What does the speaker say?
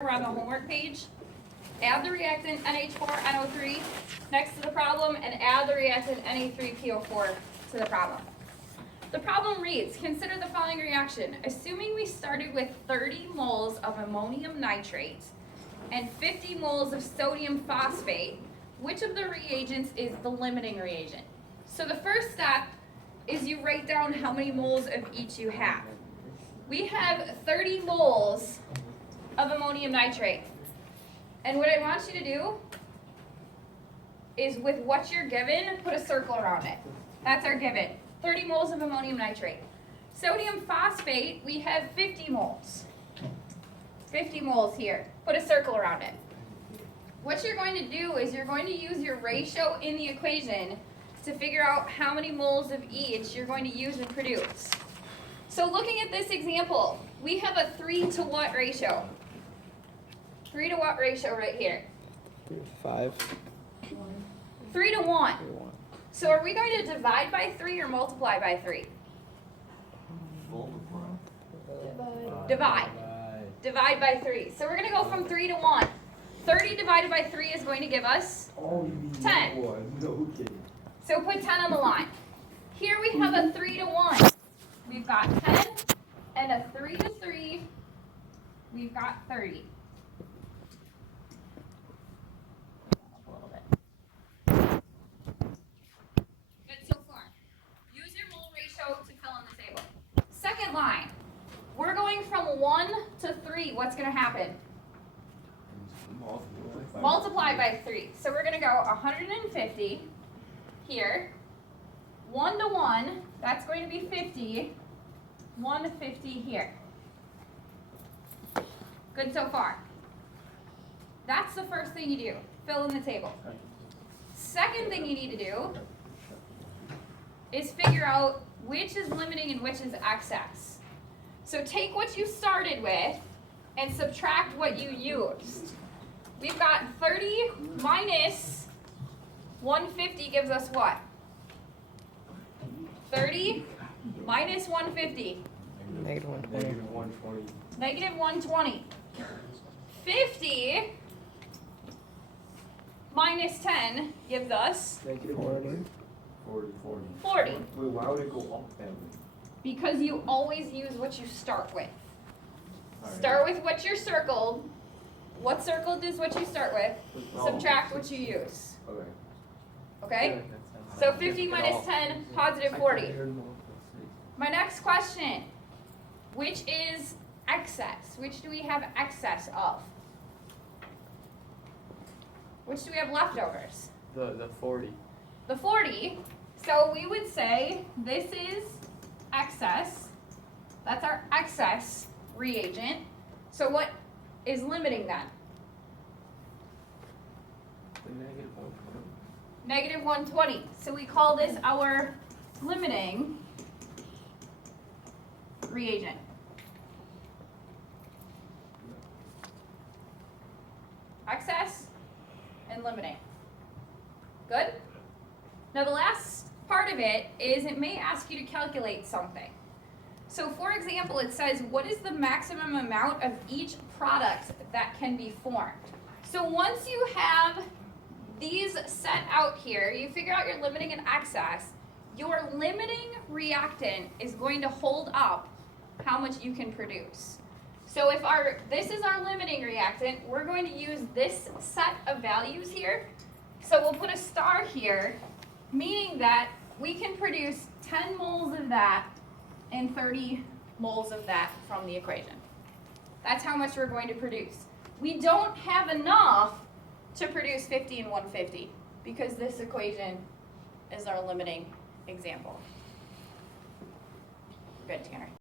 We're on the homework page. Add the reactant NH4NO3 next to the problem and add the reactant Na3PO4 to the problem. The problem reads, consider the following reaction. Assuming we started with 30 moles of ammonium nitrate and 50 moles of sodium phosphate, which of the reagents is the limiting reagent? So the first step is you write down how many moles of each you have. We have 30 moles of ammonium nitrate. And what I want you to do is with what you're given, put a circle around it. That's our given. 30 moles of ammonium nitrate. Sodium phosphate, we have 50 moles. 50 moles here. Put a circle around it. What you're going to do is you're going to use your ratio in the equation to figure out how many moles of each you're going to use and produce. So looking at this example, we have a 3 to what ratio? 3 to what ratio right here? 3 to 5. 3 to 1. So are we going to divide by 3 or multiply by 3? Divide. Divide by 3. So we're going to go from 3 to 1. 30 divided by 3 is going to give us 10. So put 10 on the line. Here we have a 3 to 1. We've got 10 and a 3 to 3. We've got 30. Good so far. Use your mole ratio to fill in the table. Second line. We're going from 1 to 3. What's going to happen? Multiply by 3. So we're going to go 150 here. 1 to 1, that's going to be 50. 150 here. Good so far. That's the first thing you do. Fill in the table. Second thing you need to do is figure out which is limiting and which is excess. So take what you started with and subtract what you used. We've got 30 minus 150 gives us what? 30 minus 150. Negative 120. Negative 120. 50 minus 10 gives us 40. 40. Wait, why would it go up then? Because you always use what you start with. Start with what you're circled. What circled is what you start with. Subtract what you use. Okay? So 50 minus 10, positive 40. My next question. Which is excess? Which do we have excess of? Which do we have leftovers? The 40. The 40. So we would say this is excess. That's our excess reagent. So what is limiting then? The negative 120. Negative 120. So we call this our limiting reagent. Excess and limiting. Good? Now the last part of it is it may ask you to calculate something. So for example, it says, what is the maximum amount of each product that can be formed? So once you have these set out here, you figure out your limiting and excess, your limiting reactant is going to hold up how much you can produce. So if this is our limiting reactant, we're going to use this set of values here. So we'll put a star here, meaning that we can produce 10 moles of that and 30 moles of that from the equation. That's how much we're going to produce. We don't have enough to produce 50 and 150 because this equation is our limiting example. Good, Tanner.